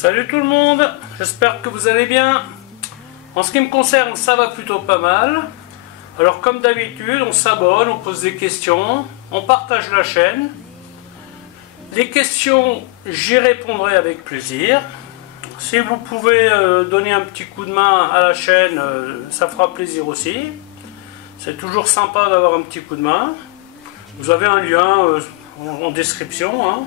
Salut tout le monde, j'espère que vous allez bien. En ce qui me concerne, ça va plutôt pas mal. Alors comme d'habitude, on s'abonne, on pose des questions, on partage la chaîne. Les questions, j'y répondrai avec plaisir. Si vous pouvez donner un petit coup de main à la chaîne, ça fera plaisir aussi. C'est toujours sympa d'avoir un petit coup de main. Vous avez un lien en description, hein.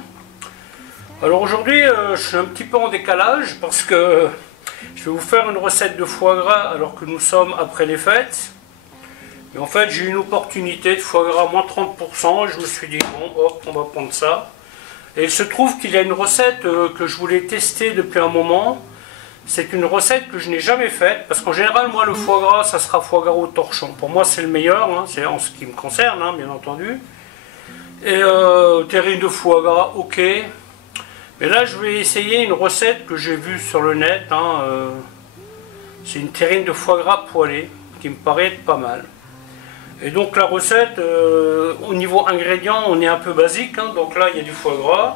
Alors aujourd'hui, je suis un petit peu en décalage parce que je vais vous faire une recette de foie gras alors que nous sommes après les fêtes. Mais en fait, j'ai eu une opportunité de foie gras moins 30% et je me suis dit, bon, hop, on va prendre ça. Et il se trouve qu'il y a une recette que je voulais tester depuis un moment. C'est une recette que je n'ai jamais faite parce qu'en général, moi, le foie gras, ça sera foie gras au torchon. Pour moi, c'est le meilleur, hein, c'est en ce qui me concerne, hein, bien entendu. Et terrine de foie gras, ok. Mais là, je vais essayer une recette que j'ai vue sur le net. Hein, c'est une terrine de foie gras poêlée, qui me paraît être pas mal. Et donc la recette, au niveau ingrédients, on est un peu basique. Hein, donc là, il y a du foie gras.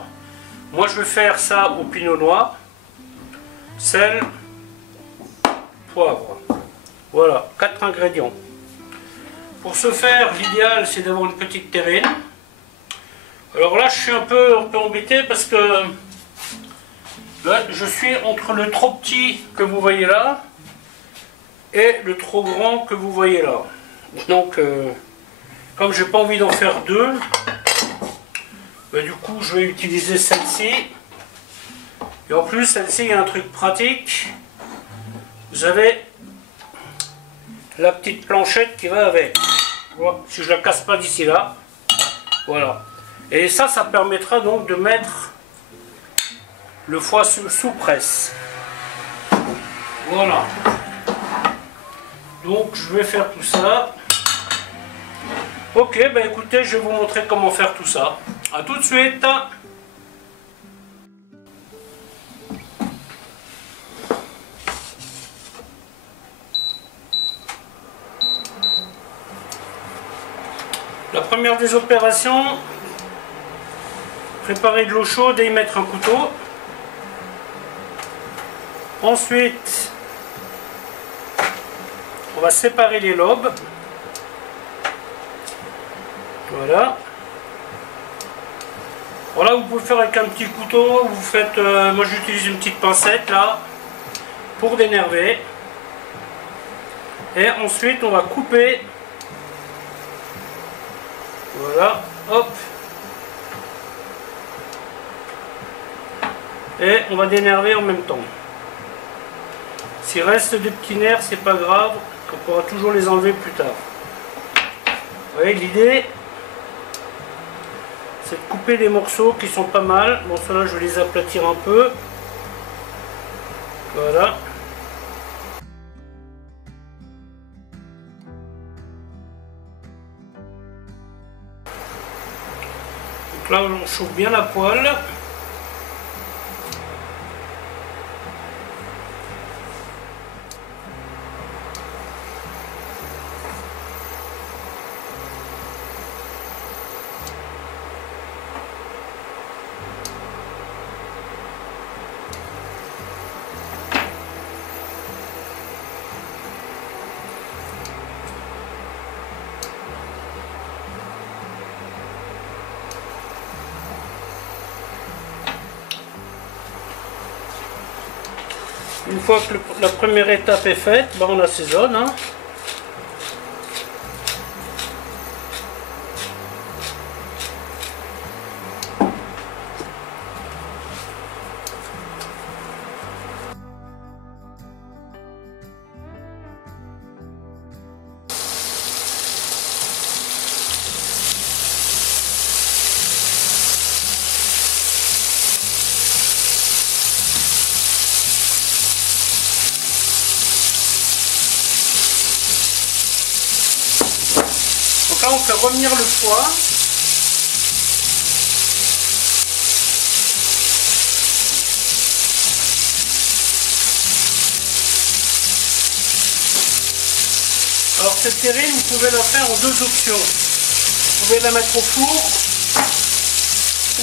Moi, je vais faire ça au pinot noir, sel, poivre. Voilà, 4 ingrédients. Pour ce faire, l'idéal, c'est d'avoir une petite terrine. Alors là, je suis un peu embêté parce que là, je suis entre le trop petit que vous voyez là et le trop grand que vous voyez là. Donc, comme j'ai pas envie d'en faire deux, du coup, je vais utiliser celle-ci. Et en plus, celle-ci, il y a un truc pratique. Vous avez la petite planchette qui va avec. Voilà, si je la casse pas d'ici là. Voilà. Et ça permettra donc de mettre le foie sous presse. Voilà. Donc je vais faire tout ça. Ok, ben écoutez, je vais vous montrer comment faire tout ça. A tout de suite. La première des opérations, préparer de l'eau chaude et y mettre un couteau. Ensuite, on va séparer les lobes. Voilà. Voilà, vous pouvez faire avec un petit couteau. Vous faites, moi j'utilise une petite pincette là pour dénerver. Et ensuite, on va couper. Voilà, hop. Et on va dénerver en même temps. S'il reste des petits nerfs, c'est pas grave, on pourra toujours les enlever plus tard. Vous voyez, l'idée, c'est de couper des morceaux qui sont pas mal. Bon, ceux-là, je vais les aplatir un peu. Voilà. Donc là, on chauffe bien la poêle. Une fois que la première étape est faite, ben on assaisonne. Hein. Donc là, on fait revenir le foie. Alors cette terrine, vous pouvez la faire en deux options. Vous pouvez la mettre au four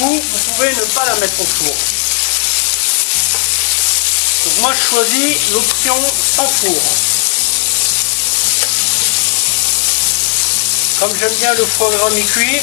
ou vous pouvez ne pas la mettre au four. Donc moi je choisis l'option sans four. Comme j'aime bien le foie gras mi-cuit,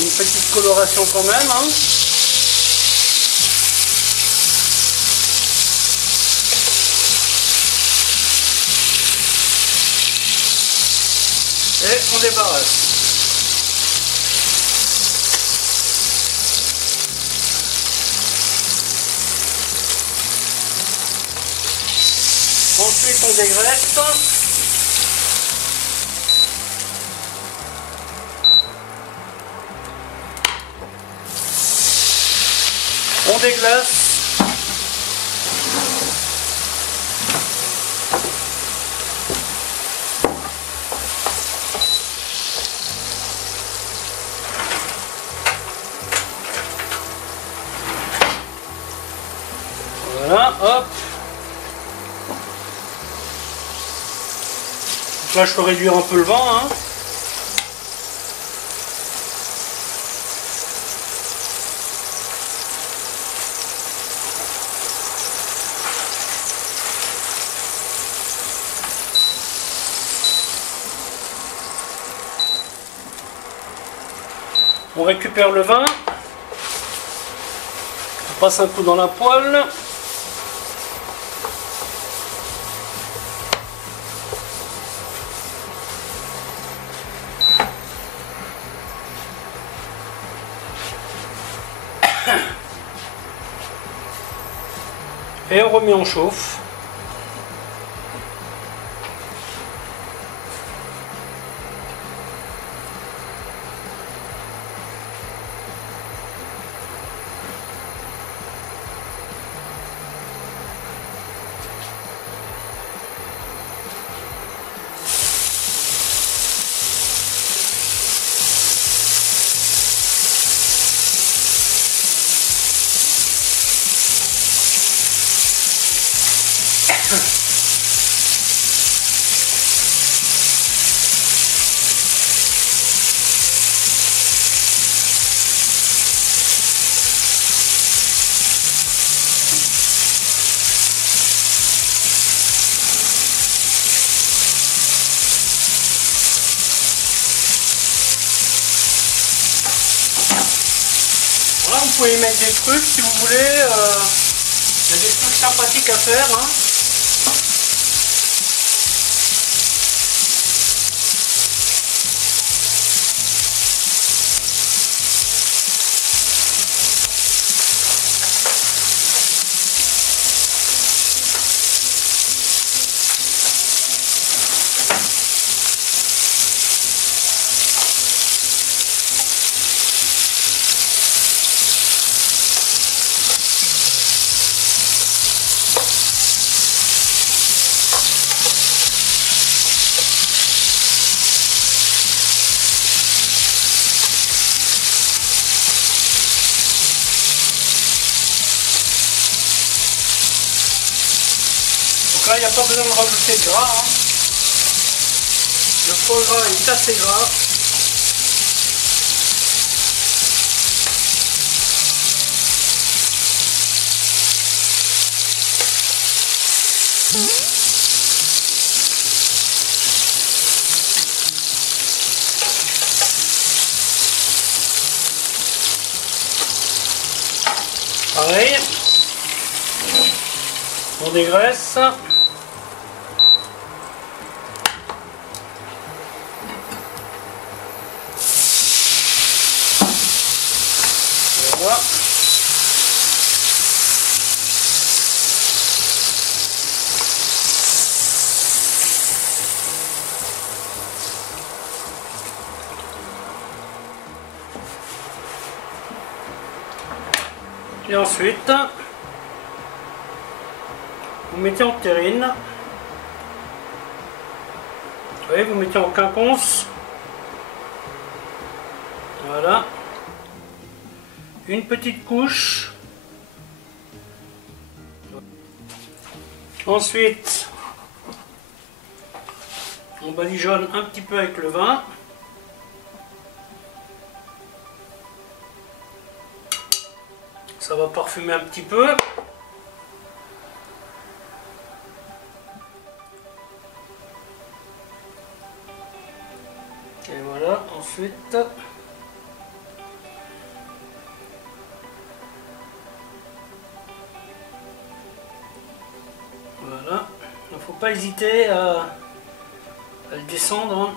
une petite coloration quand même. Hein. Et on débarrasse. Ensuite on dégraisse. On déglace. Voilà, hop. Donc là je peux réduire un peu le vent. Hein. On récupère le vin, on passe un coup dans la poêle. Et on remet en chauffe. Voilà, vous pouvez y mettre des trucs si vous voulez. Il y a des trucs sympathiques à faire. Hein. Là, il n'y a pas besoin de rajouter de gras. Hein. Le foie gras est assez gras. Pareil. On dégraisse. Voilà. Et ensuite, vous mettez en terrine. Vous voyez, vous mettez en quinconce. Voilà. Une petite couche. Ensuite, on badigeonne un petit peu avec le vin. Ça va parfumer un petit peu. Et voilà, ensuite, voilà, il ne faut pas hésiter à le descendre.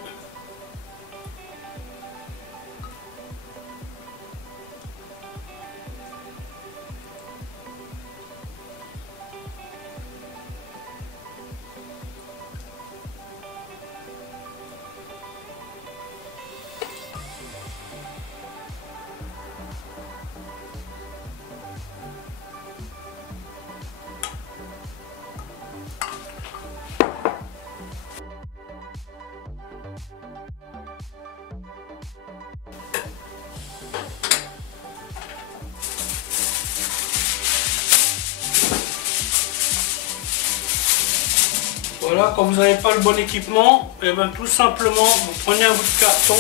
Voilà, quand vous n'avez pas le bon équipement, et bien tout simplement, vous prenez un bout de carton,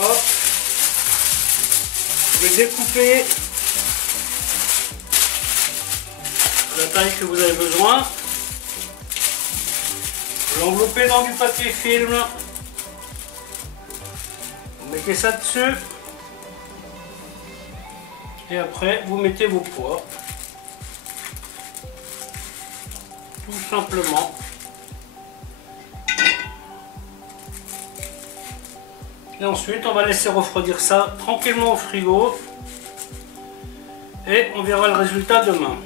hop, vous le découpez à la taille que vous avez besoin, vous l'enveloppez dans du papier film, vous mettez ça dessus, et après vous mettez vos pois. Tout simplement. Et ensuite, on va laisser refroidir ça tranquillement au frigo. Et on verra le résultat demain.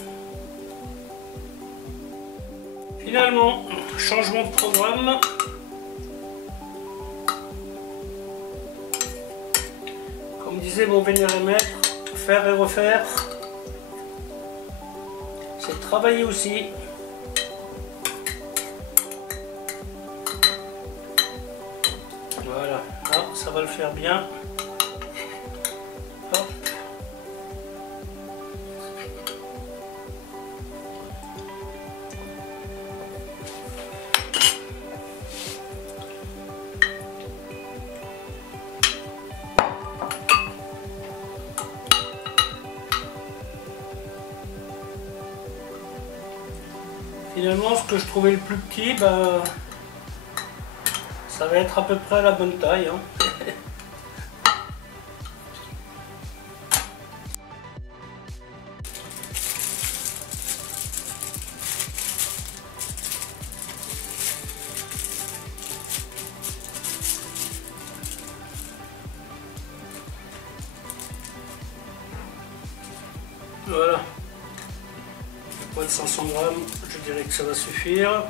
Finalement, changement de programme. Comme disait mon vénéré maître, faire et refaire, c'est travailler aussi. Voilà, là, ça va le faire bien. Hop. Finalement, ce que je trouvais le plus petit, bah, ça va être à peu près la bonne taille. Hein. Voilà. Le poids de 500 grammes, je dirais que ça va suffire.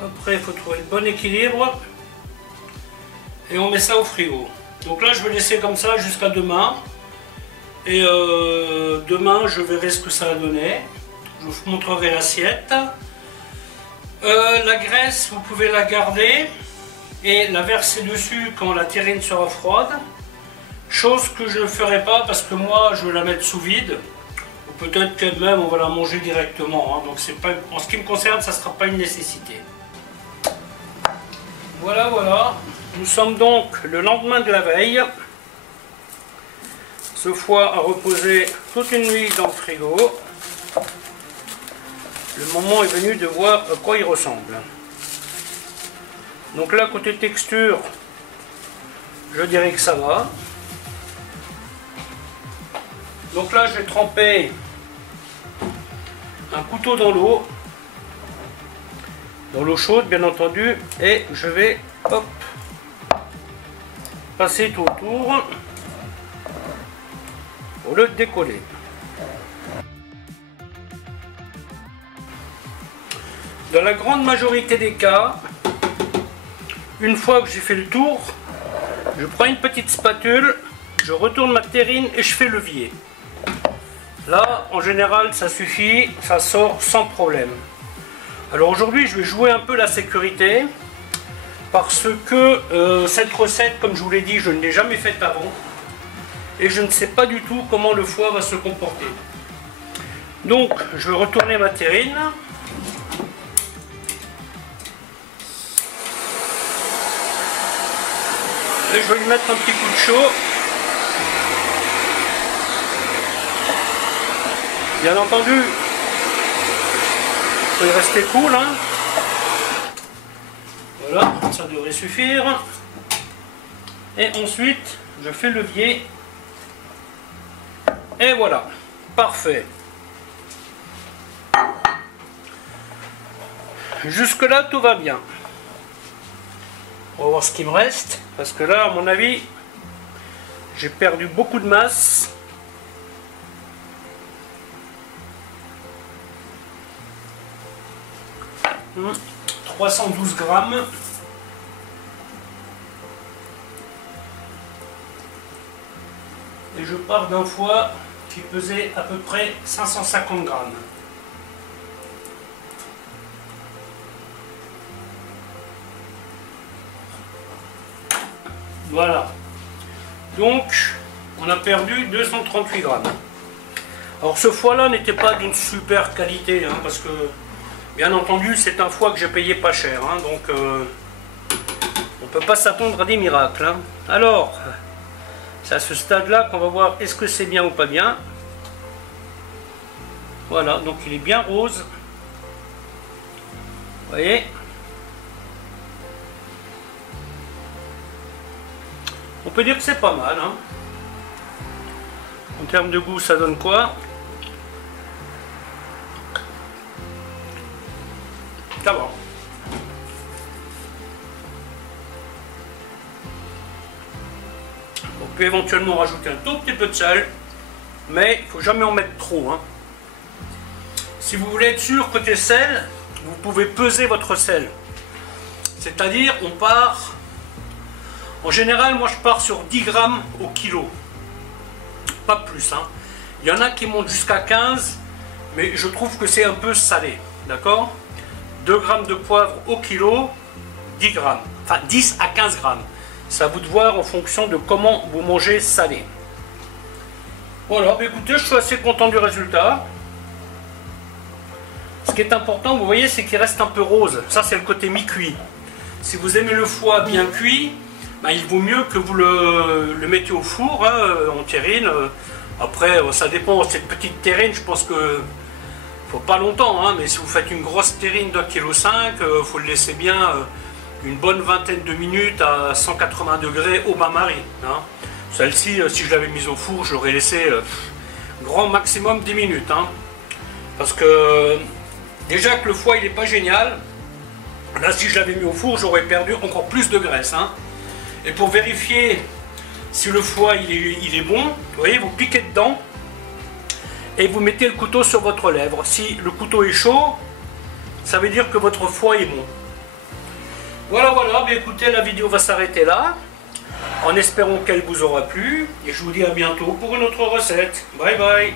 Après, il faut trouver le bon équilibre. Et on met ça au frigo. Donc là, je vais laisser comme ça jusqu'à demain. Et demain, je verrai ce que ça a donné. Je vous montrerai l'assiette. La graisse, vous pouvez la garder et la verser dessus quand la terrine sera froide. Chose que je ne ferai pas parce que moi, je vais la mettre sous vide. Ou peut-être que même on va la manger directement. Hein. Donc c'est pas, en ce qui me concerne, ça ne sera pas une nécessité. Voilà, voilà. Nous sommes donc le lendemain de la veille. Ce foie a reposé toute une nuit dans le frigo. Le moment est venu de voir à quoi il ressemble. Donc là, côté texture, je dirais que ça va. Donc là, je vais tremper un couteau dans l'eau chaude bien entendu, et je vais hop, passer tout autour pour le décoller. Dans la grande majorité des cas, une fois que j'ai fait le tour, je prends une petite spatule, je retourne ma terrine et je fais levier. Là, en général, ça suffit, ça sort sans problème. Alors aujourd'hui, je vais jouer un peu la sécurité parce que cette recette, comme je vous l'ai dit, je ne l'ai jamais faite avant et je ne sais pas du tout comment le foie va se comporter. Donc, je vais retourner ma terrine. Et je vais lui mettre un petit coup de chaud. Bien entendu, il faut y rester cool, hein. Voilà, ça devrait suffire. Et ensuite, je fais le levier. Et voilà, parfait. Jusque là, tout va bien. On va voir ce qu'il me reste, parce que là, à mon avis, j'ai perdu beaucoup de masse. Mmh, 312 grammes. Et je pars d'un foie qui pesait à peu près 550 grammes. Voilà. Donc, on a perdu 238 grammes. Alors ce foie-là n'était pas d'une super qualité, hein, parce que, bien entendu, c'est un foie que j'ai payé pas cher. Hein, donc, on ne peut pas s'attendre à des miracles. Hein. Alors, c'est à ce stade-là qu'on va voir est-ce que c'est bien ou pas bien. Voilà, donc il est bien rose. Vous voyez ? On peut dire que c'est pas mal. Hein. En termes de goût, ça donne quoi? Ça va. On peut éventuellement rajouter un tout petit peu de sel, mais il ne faut jamais en mettre trop. Hein. Si vous voulez être sûr côté sel, vous pouvez peser votre sel. C'est-à-dire, on part... En général, moi je pars sur 10 grammes au kilo. Pas plus. Hein. Il y en a qui montent jusqu'à 15, mais je trouve que c'est un peu salé. D'accord? 2 grammes de poivre au kilo, 10 grammes. Enfin, 10 à 15 grammes. C'est à vous de voir en fonction de comment vous mangez salé. Voilà, bah écoutez, je suis assez content du résultat. Ce qui est important, vous voyez, c'est qu'il reste un peu rose. Ça, c'est le côté mi-cuit. Si vous aimez le foie bien cuit, bah, il vaut mieux que vous le mettez au four, hein, en terrine. Après, ça dépend, cette petite terrine, je pense que faut pas longtemps, hein, mais si vous faites une grosse terrine d'1,5 kg, il faut le laisser bien une bonne vingtaine de minutes à 180 degrés au bain-marie. Hein. Celle-ci, si je l'avais mise au four, je l'aurais laissé grand maximum 10 minutes. Hein. Parce que déjà que le foie il n'est pas génial, là si je l'avais mis au four, j'aurais perdu encore plus de graisse. Hein. Et pour vérifier si le foie il est bon, vous voyez, vous piquez dedans et vous mettez le couteau sur votre lèvre. Si le couteau est chaud, ça veut dire que votre foie est bon. Voilà, voilà, mais écoutez, la vidéo va s'arrêter là, en espérant qu'elle vous aura plu, et je vous dis à bientôt pour une autre recette. Bye bye.